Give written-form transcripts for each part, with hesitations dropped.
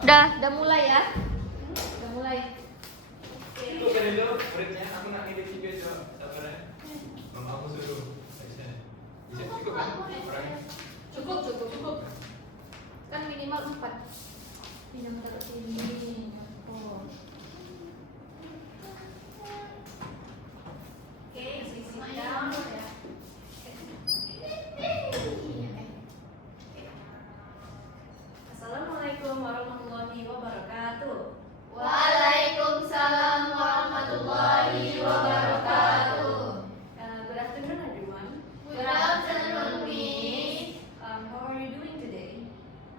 Udah mulai ya? Udah mulai. Itu kan dulu breaknya, aku nak ngedit juga coba sabarnya. Mama aku suruh. Bisa cukup kan? Orangnya. Cukup. Kan minimal 4. Pinjam taruh sini. Oh. Oke, sit down. Assalamualaikum warahmatullahi wabarakatuh. Waalaikumsalam warahmatullahi wabarakatuh. Good afternoon, everyone. Good afternoon, Miss. How are you doing today?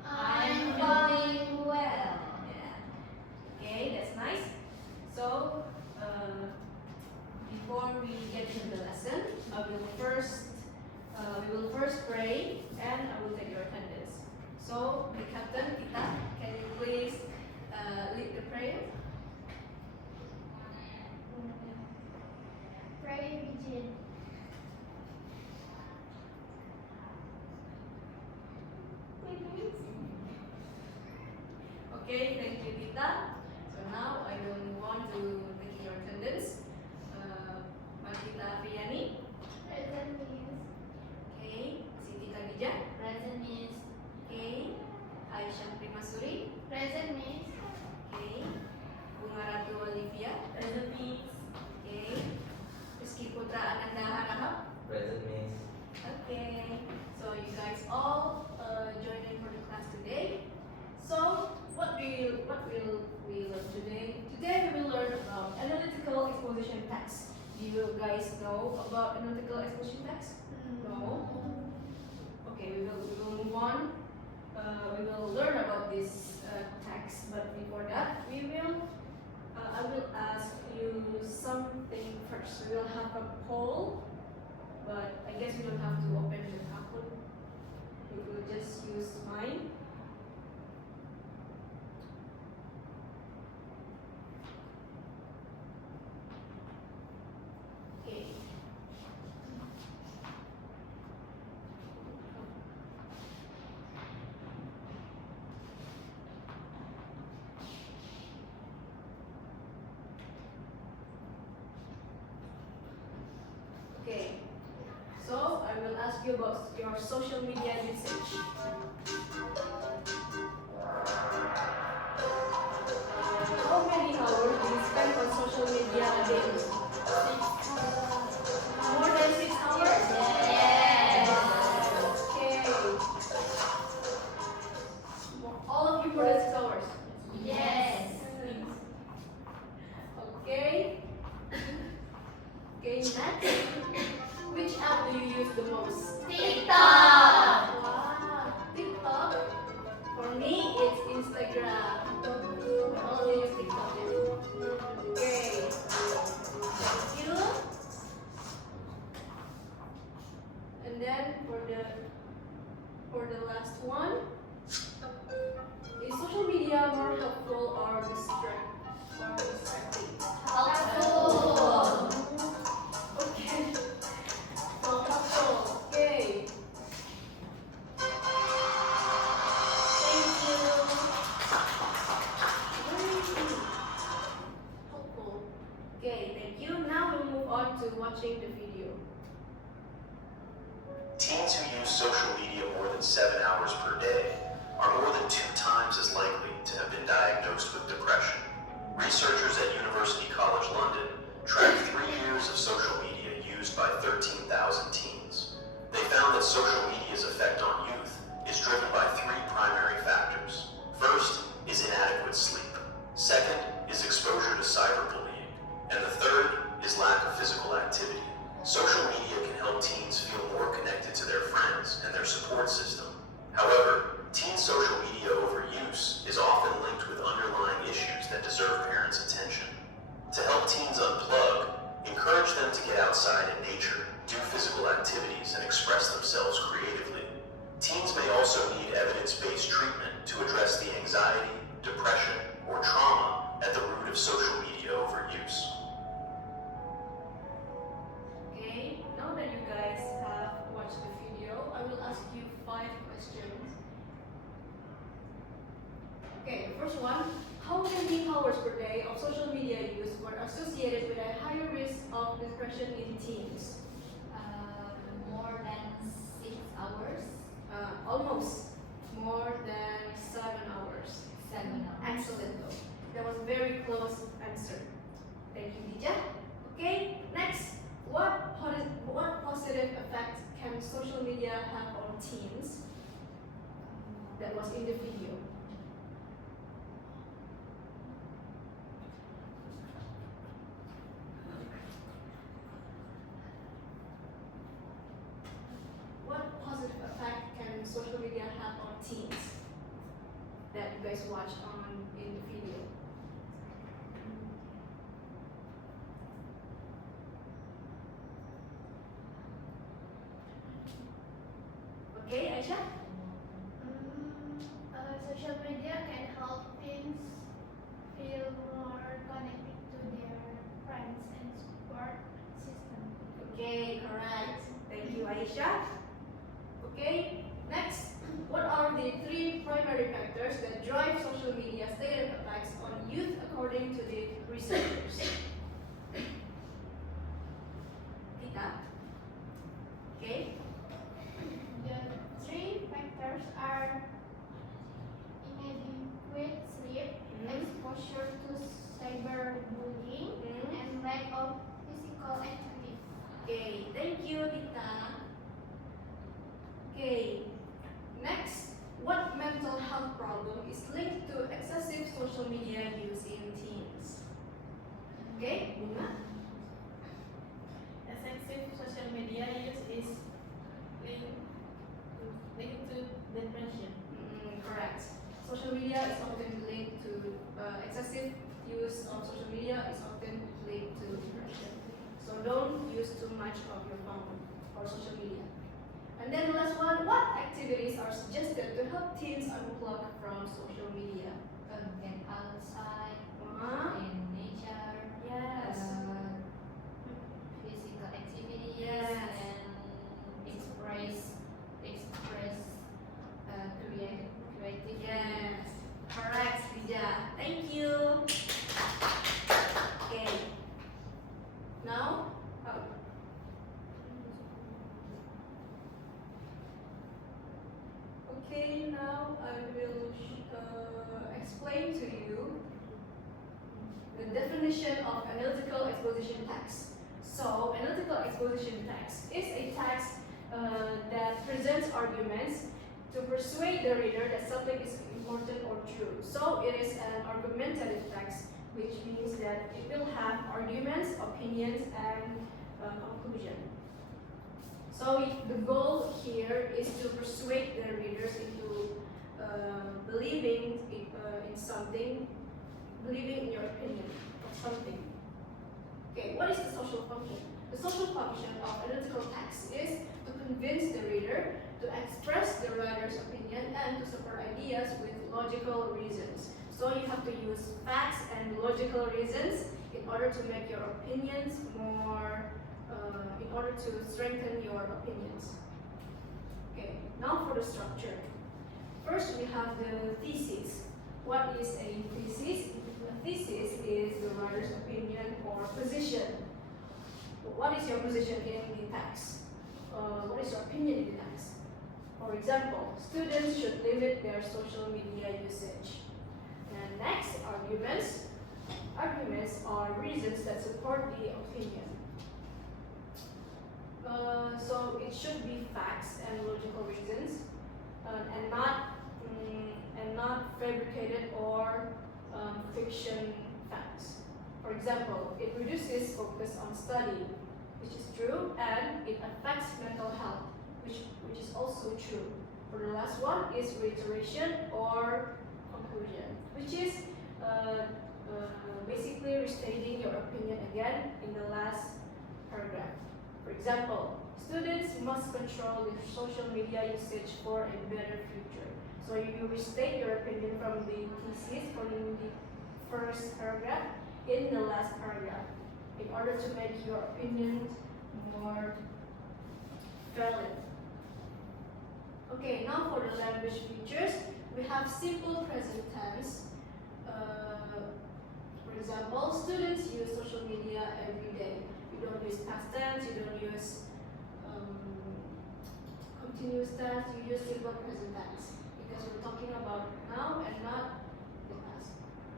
I'm doing well. Yeah. Okay, that's nice. So, before we get into the lesson, we will first pray, and I will take your attendance. So, the captain, Tita, can you please lead the prayer? Pray begin. Okay, thank you, Tita. So now I will move on to taking your attendance. Tita Priyani. Present, Miss. Okay, Siti Khadijah. Present, Miss. Okay, Aisyah Primasuri. Present, Miss. Okay, Bunga Ratu Olivia. Present, Miss. Okay, Rizky Putra Ananda Harahap. Present, Miss. Okay, so you guys all join in for the class today. So what will we learn today? Today we will learn about analytical exposition text. Do you guys know about analytical exposition text? No. Okay, we will move on. We will learn about this text, but before that, I will ask you something first. We will have a poll, but I guess we don't have to open the account. We will just use mine. Okay. Okay, so I will ask you about your social media usage. How many hours do you spend on social media a day? More than 6 hours? Yes. Okay. All of you more than 6 hours? Yes. Okay. Okay, next. Which app do you use the most? TikTok. Wow, TikTok. For me, it's Instagram. I only use TikTok. Okay. Thank you. And then for the last one, is social media more helpful or distracting? Helpful. Okay. So helpful. Okay. Thank you. Helpful. Okay, thank you. Now we'll move on to watching the video. Teens who use social media more than 7 hours per day are more than 2 times as likely to have been diagnosed with depression. Researchers at University College London tracked 3 years of social media used by 13,000 teens. They found that social media's effect on youth is driven by 3 primary factors. First is inadequate sleep. Second is exposure to cyberbullying. And the third is lack of physical activity. Social media can help teens feel more connected to their friends and their support system. However, teen social media overuse is often linked with underlying issues that deserve parents' attention. To help teens unplug, encourage them to get outside in nature, do physical activities, and express themselves creatively. Teens may also need evidence-based treatment to address the anxiety, depression, or trauma at the root of social media overuse. Okay, now that you guys have watched the video, I will ask you 5 questions. Okay, the first one, how many hours per day of social media use were associated with a higher risk of depression in teens? More than 6 hours. Almost more than 7 hours. 7 hours. Excellent though. That was very close answer. Thank you, Dija. Okay, next. What positive effect can social media have on teens? That was in the video. What positive effect can social media have on teens that you guys watched on in the video? Okay, Aisha? Social media can help teens feel more connected to their friends and support system. Okay, correct. Thank you, Aisha. Okay, next. What are the 3 primary factors that drive social media's negative effects on youth according to the researchers? Tita? Okay. The 3 factors are inadequate sleep, exposure to cyberbullying, and lack of physical activity. Okay, thank you, Tita. Okay, next. What mental health problem is linked to excessive social media use in teens? Okay, Bunga? Excessive social media use is linked to depression. Correct. Social media is often linked to excessive use of social media is often linked to depression. So don't use too much of your phone or social media. And then the last one, what activities are suggested to help teens unplug from social media? Get outside Uh-huh. in nature. Yes. Physical activities Yes. and express creativity. Yes. Correct, Dija. Thank you. Okay. Now, okay, now I will explain to you the definition of analytical exposition text. So, analytical exposition text is a text that presents arguments to persuade the reader that something is important or true. So, it is an argumentative text, which means that it will have arguments, opinions, and conclusion. So, the goal here is to persuade the readers into believing in something, believing in your opinion of something. Okay, what is the social function? The social function of analytical text is to convince the reader, to express the writer's opinion, and to support ideas with logical reasons. So you have to use facts and logical reasons in order to make your opinions more, in order to strengthen your opinions. Okay, now for the structure. First, we have the thesis. What is a thesis? A thesis is the writer's opinion or position. What is your position in the text? What is your opinion in the text? For example, students should limit their social media usage. And next, arguments. Arguments are reasons that support the opinion. So it should be facts and logical reasons, and not fabricated or fiction facts. For example, it reduces focus on study, which is true, and it affects mental health, which is also true. For the last one is reiteration or conclusion, which is basically restating your opinion again in the last paragraph. For example, students must control their social media usage for a better future. So you restate your opinion from the thesis, from the first paragraph, in the last paragraph, in order to make your opinion more valid. Okay, now for the language features, we have simple present tense, don't use past tense, you don't use continuous tense, you use simple present tense because we're talking about now and not the past.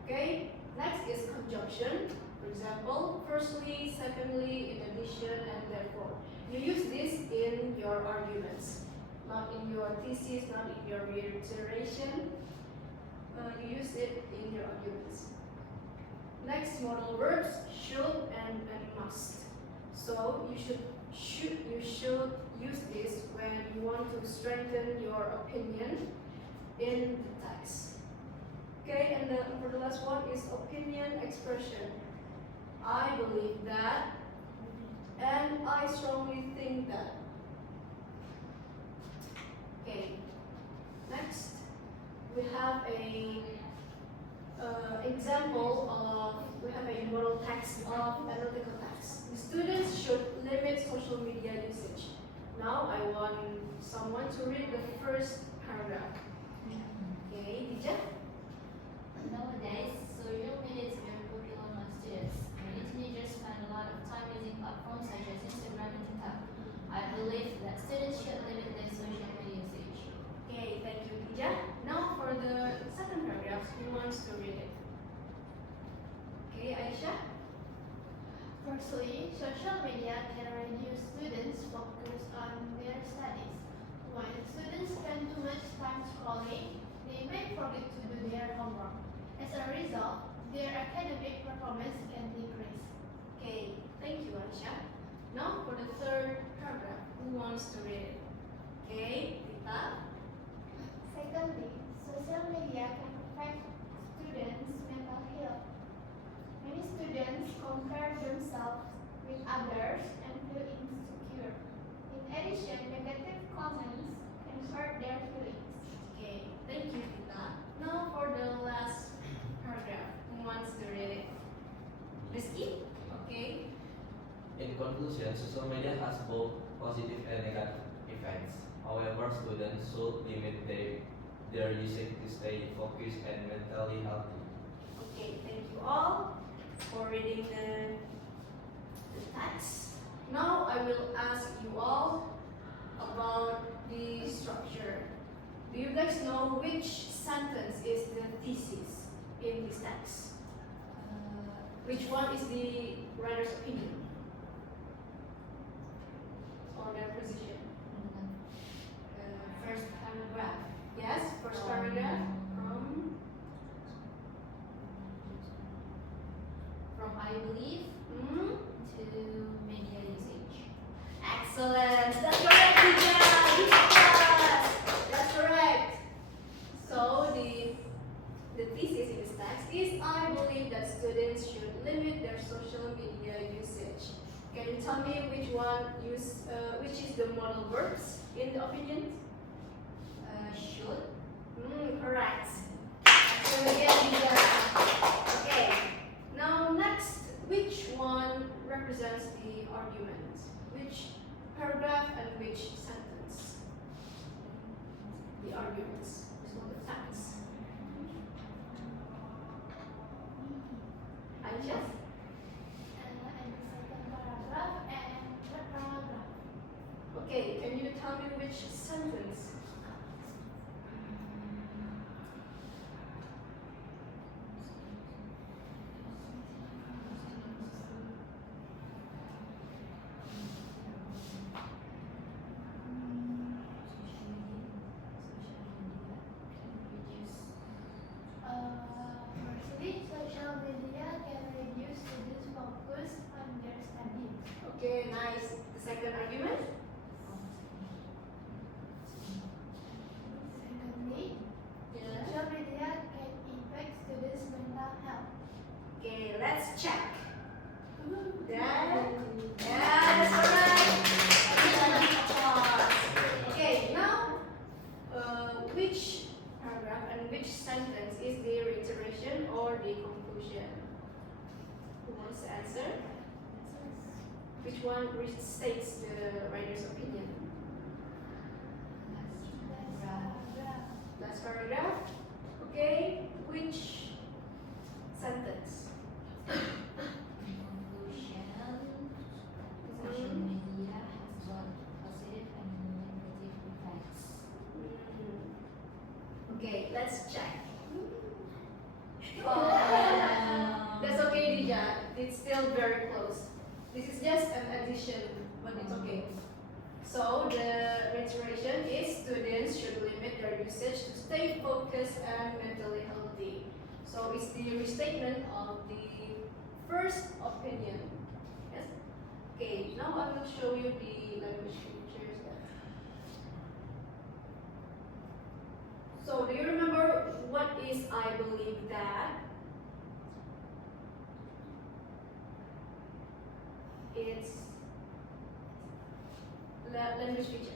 Okay, next is conjunction. For example, firstly, secondly, in addition, and therefore. You use this in your arguments, not in your thesis, not in your reiteration. You use it in your arguments. Next, modal verbs should and must. So you should use this when you want to strengthen your opinion in the text. Okay, and for the last one is opinion expression. I believe that, and I strongly think that. Okay, next we have a example of, we have a model text of analytical text. The students should limit social media usage. Now I want someone to read the first paragraph. Okay, Dija? Nowadays, social media is very popular among students. Many teenagers spend a lot of time using platforms such as Instagram and TikTok. I believe that students should limit their social media usage. Okay, thank you, Dija. Now for the second paragraph, who wants to read it? Okay, Aisha? Firstly, social media can reduce students' focus on their studies. When students spend too much time scrolling, they may forget to do their homework. As a result, their academic performance can decrease. Okay, thank you, Aisha. Now for the third paragraph, who wants to read it? Okay, Rita? Secondly, social media can affect students' mental health. Many students compare themselves with others and feel insecure. In addition, negative comments can hurt their feelings. Okay, thank you, Rita. Now for the last paragraph, who wants to read it? Rizky? Okay. In conclusion, social media has both positive and negative effects. However, students should limit their usage to stay focused and mentally healthy. Okay, thank you all for reading the text. Now I will ask you all about the structure. Do you guys know which sentence is the thesis in this text? Which one is the writer's opinion? Or their position? First paragraph. Yes, first paragraph From I believe hmm? to media usage. Excellent. That's correct, Dija. Yes, that's correct. So the thesis in this text is I believe that students should limit their social media usage. Can you tell me which is the modal verbs in the opinion? Should. Correct. Excellent again, Dija. Okay. Now next, which one represents the argument? Which paragraph and which sentence? The arguments. It's not the facts. Aisha? And the second paragraph and third paragraph. Okay, can you tell me which sentence? Firstly, social media can reduce students' focus on their studies. Okay, nice. The second argument? Secondly, Yeah. social media can impact students' mental health. Okay, let's check. That's correct. Applause. Okay, now, which paragraph and which sentence is the reiteration or the conclusion? Who wants to answer? Which one restates the writer's opinion? Last paragraph. Okay, which sentence? Conclusion. So the reiteration is students should limit their usage to stay focused and mentally healthy. So it's the restatement of the first opinion. Yes? Okay, now I will show you the language features. So do you remember what is I believe that? It's language features.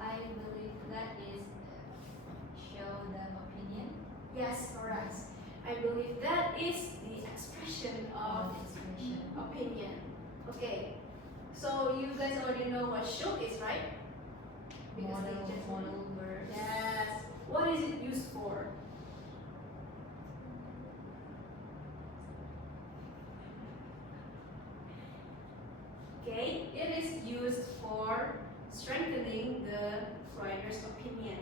I believe that is show the opinion. Yes, correct. I believe that is the expression of Expression. opinion. Okay, so you guys already know what should is, right? Because they just- Model verbs. Yes. What is it used for? Okay, it is used for strengthening the writer's opinion.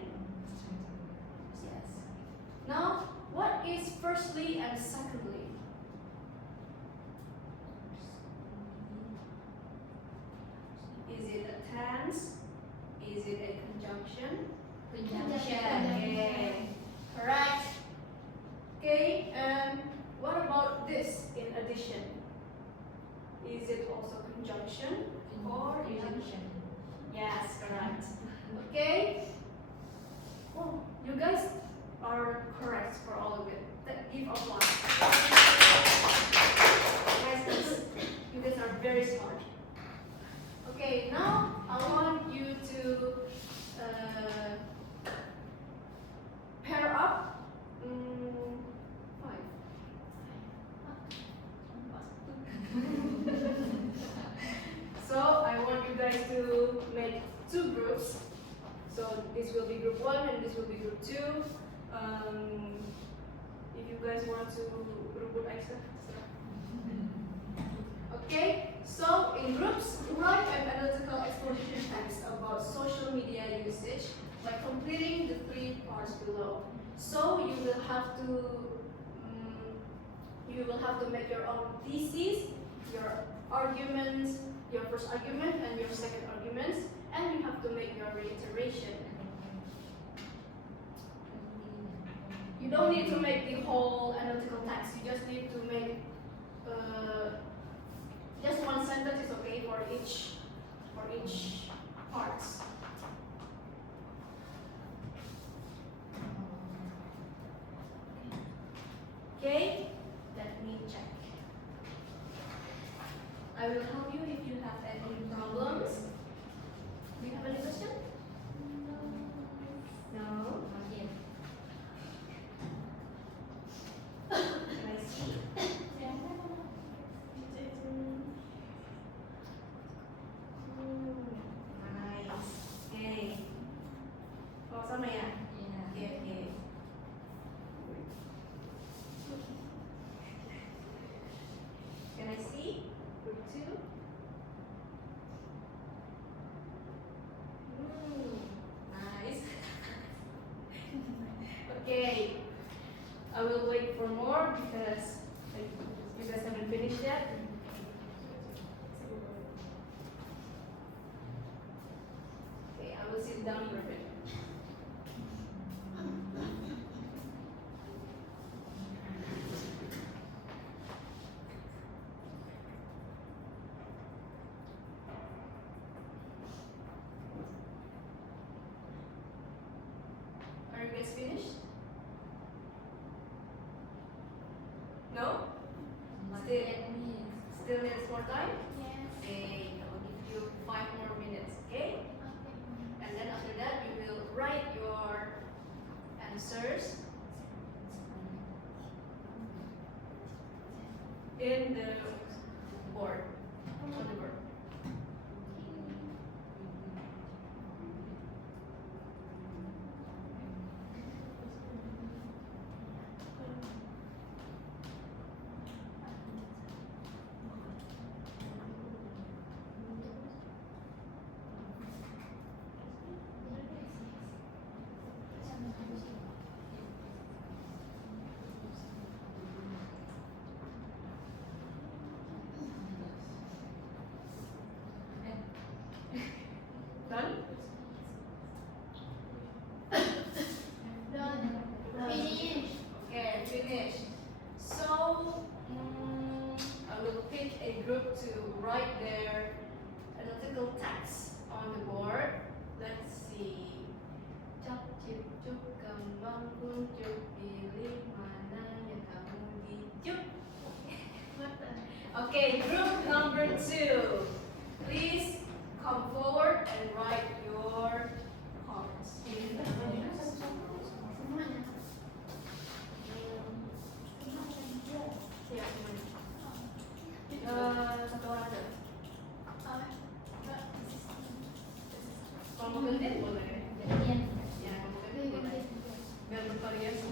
Yes. Now, what is firstly and secondly? Is it a tense? Is it a conjunction? Conjunction. Okay. Correct. Okay, and what about this in addition? Is it also conjunction or is it? Conjunction. Yes, correct. Okay. Oh, you guys are correct for all of it. Give applause. Guys, you guys are very smart. Okay, now I want you to pair up five. So I want you guys to make two groups. So this will be group 1 and this will be group 2. If you guys want to rebut Aisyah, serah. Okay, so in groups, write an analytical exposition text about social media usage by completing the 3 parts below. So you will have to make your own thesis, your arguments, your first argument and your second arguments, and you have to make your reiteration. You don't need to make the whole analytical text. You just need to make just one sentence is okay for each part. Okay, let me check. I will help you if you have any problems. Do you have any question? No. Again. Can I see? Nice. Okay. Oh, sama ya? Yeah. Okay, okay. Can I see? Group 2. Nice. Okay. I will wait for more because you guys haven't finished yet. Okay, I will sit down for a bit. Are you guys finished? No? Still needs more time? Yes. Okay, I will give you 5 more minutes, okay? Okay. And then after that, you will write your answers in the board, on the board. bangun, cuk, pilih mana yang kamu dijuk. Okay, group number 2. Please come forward and write your comments. Ya, satu orang aja. Kalau mau gantian boleh. Gantian. Ya, kalau mau gantian boleh. Biar bervariasi.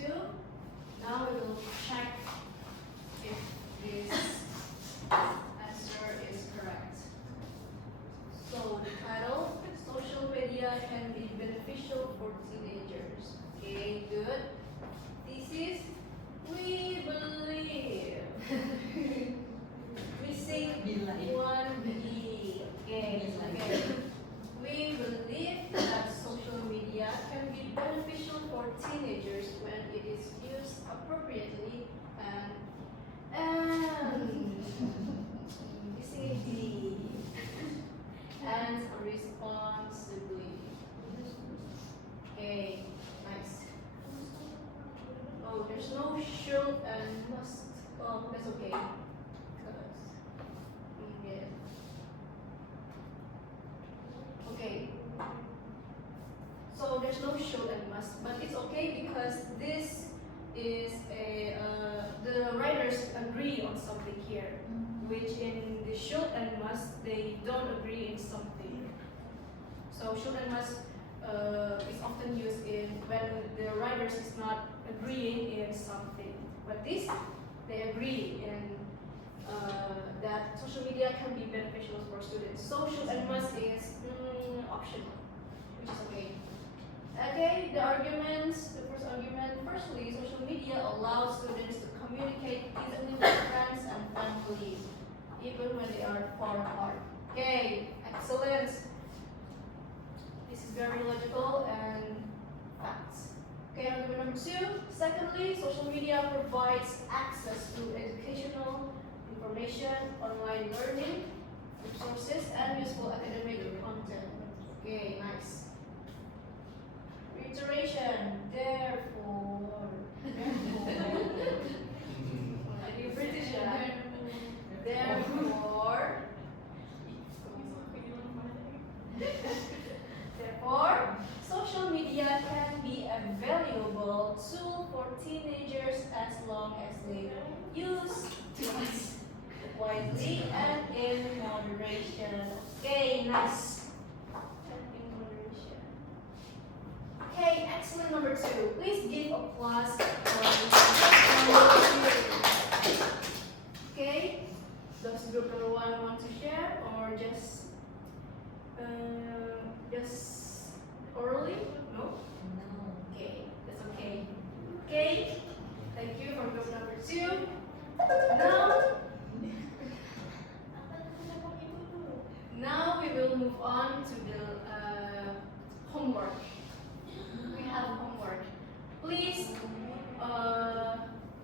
2. Now we will check if this answer is correct. So the title, social media can be beneficial for teenagers. Okay, good. Thesis, we believe. Missing one B. Okay, okay. We believe that social media can be beneficial for teenagers when it is used appropriately and missing a D. And responsibly. Okay, nice. Oh, there's no should and must. Oh, that's okay. Yeah. Okay. So there's no should and must, but it's okay because this is a the writers agree on something here, which in the should and must they don't agree in something. So should and must is often used in when the writers is not agreeing in something, but this they agree in that social media can be beneficial for students. So should and must is optional, which is okay. Okay, the arguments, the first argument, firstly, social media allows students to communicate easily with friends and family, even when they are far apart. Okay, excellent. This is very logical and facts. Okay, argument number 2. Secondly, social media provides access to educational information, online learning, resources, and useful academic content. Okay, nice. Reiteration, therefore. Are you British? Therefore. Therefore, social media can be a valuable tool for teenagers as long as they use it wisely and in moderation. Okay, nice. And in moderation. Okay, excellent number 2. Please give applause for number 2. Okay, does group number 1 want to share or just orally? No? No. Okay, that's okay. Okay, thank you for group number 2. Now we will move on to the homework. We have homework. Please,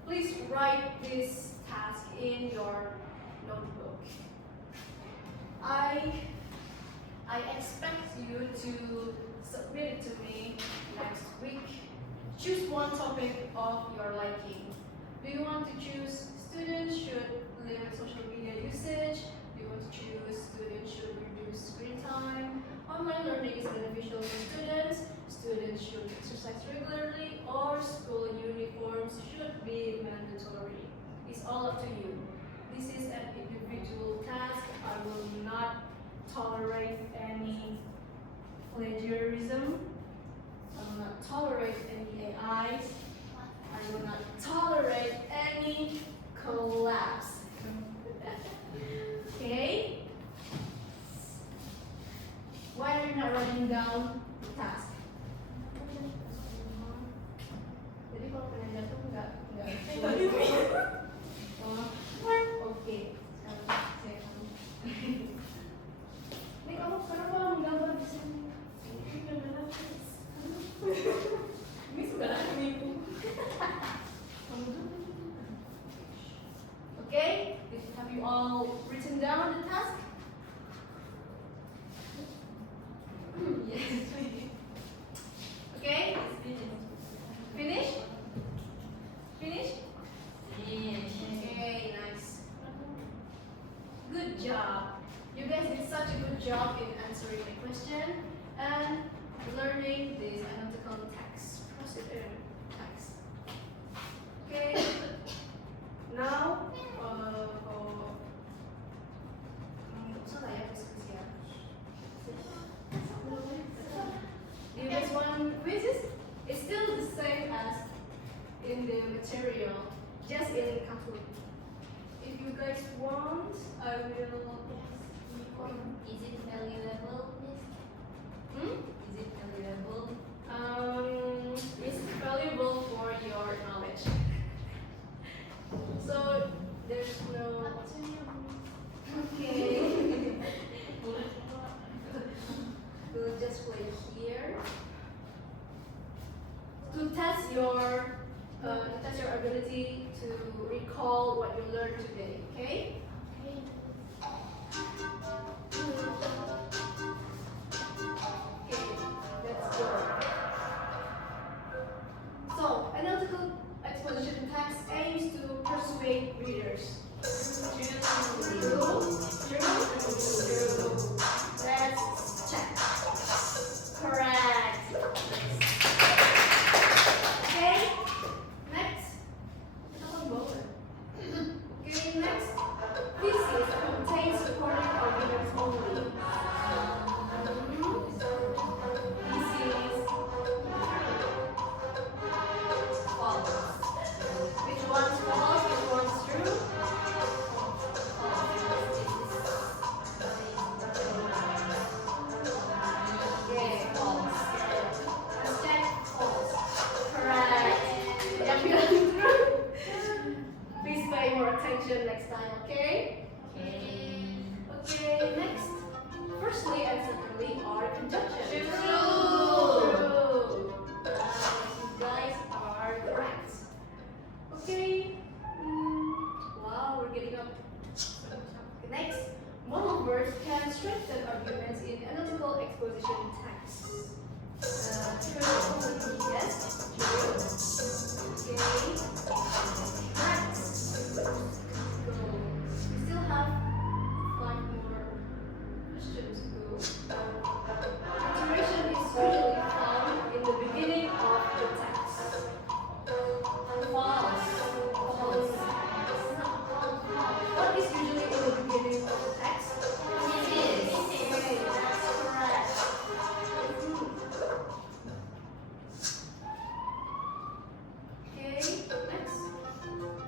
please write this task in your notebook. I expect you to submit it to me next week. Choose one topic of your liking. Do you want to choose students should limit social media usage? Do you want to choose students should reduce screen time? Online learning is beneficial for students. Students should exercise regularly, or school uniforms should be mandatory. It's all up to you. This is an individual task. I will not tolerate any plagiarism. I will not tolerate any AIs. I will not tolerate any collapse. Okay? Why are you not writing down the task? in the material, just in Kahoot. If you guys want, I will. Is it valuable, Miss? Hmm? Is it valuable? It's valuable for your knowledge. So there's no. Up to you. Okay. We'll just play here to test your ability to recall what you learned today. Okay. Okay. Okay, let's go. So, analytical exposition text aims to persuade readers. True. Let's check. Correct. Okay. Next. Okay, next. Thesis contains supporting arguments only. Thesis. False. Which one's false? Which one's true? Okay, false. Let's check false. Correct. Yang bilang true. Please pay more attention next time, okay? Okay, next. Firstly and secondly are conjunctions. True. You guys are correct. Okay. Wow, we're getting up. Okay, next. Modal verbs can strengthen arguments in analytical exposition texts. True. Yes. True. Okay. Next. Go. We still have 5 more questions to go. Punctuation is usually found in the beginning of the text. False. False. What is usually in the beginning of the text? Okay, that's correct. Okay, next.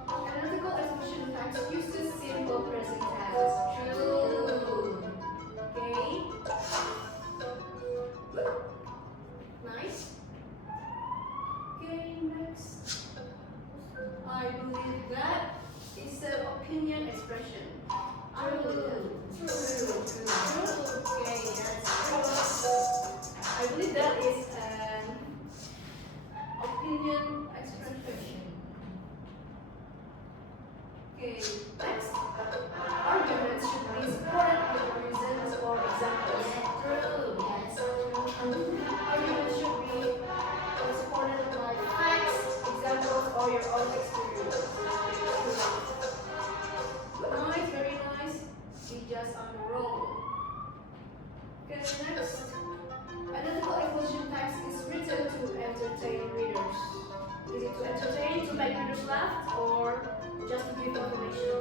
Analytical expression text uses simple present tense. True. Okay. Nice. Okay, next. I believe that is an opinion expression. True. Okay, that's true. I believe that is an opinion expression. Okay, next. Arguments should be supported with reasons or examples. True. Yes. Arguments should be supported by facts, examples, or your own experience. Nice, very nice. We just on the roll. Okay, next. Analytical exposition text is written to entertain readers. Is it to entertain, to make readers laugh, or just to give information?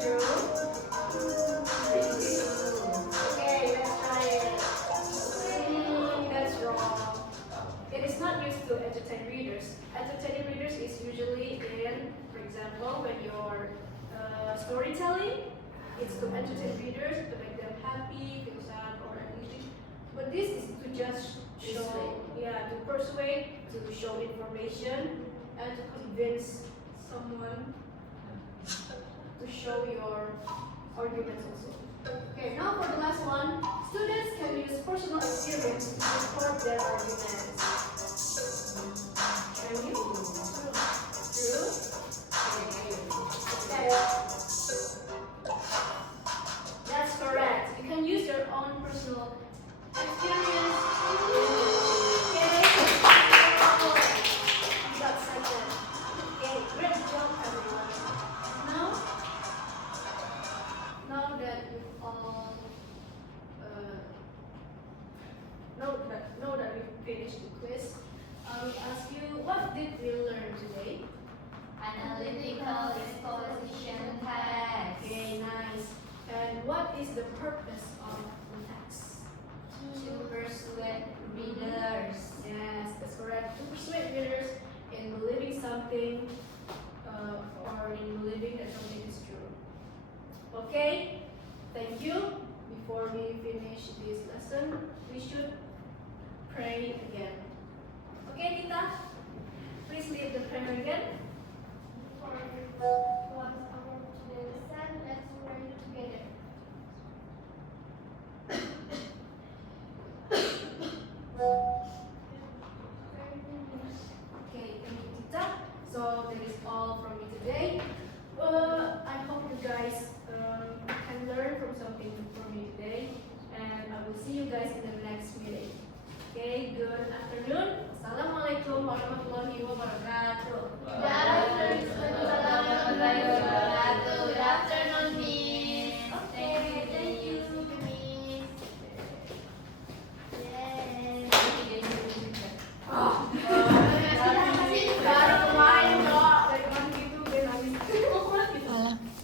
True. Okay, let's try it. That's wrong. It is not used to entertain readers. Entertaining readers is usually in, for example, when you're storytelling, it's to entertain readers, to make them happy, feel sad, or anything. But this is to just show, to persuade, to show information, and to convince someone, to show your arguments also. Okay, now for the last one, students can use personal experience to support their arguments. Can you? True? Okay. That's correct. You can use your own personal experience. Okay. You got second. Okay, great job everyone. Now that you've all know that we finished the quiz, I will ask you, what did we learn today? Analytical exposition text. Okay, nice. And what is the purpose of the text? To persuade Okay? Thank you. Before we finish this lesson, we should pray again. Okay, Tita? Please lead the prayer again. For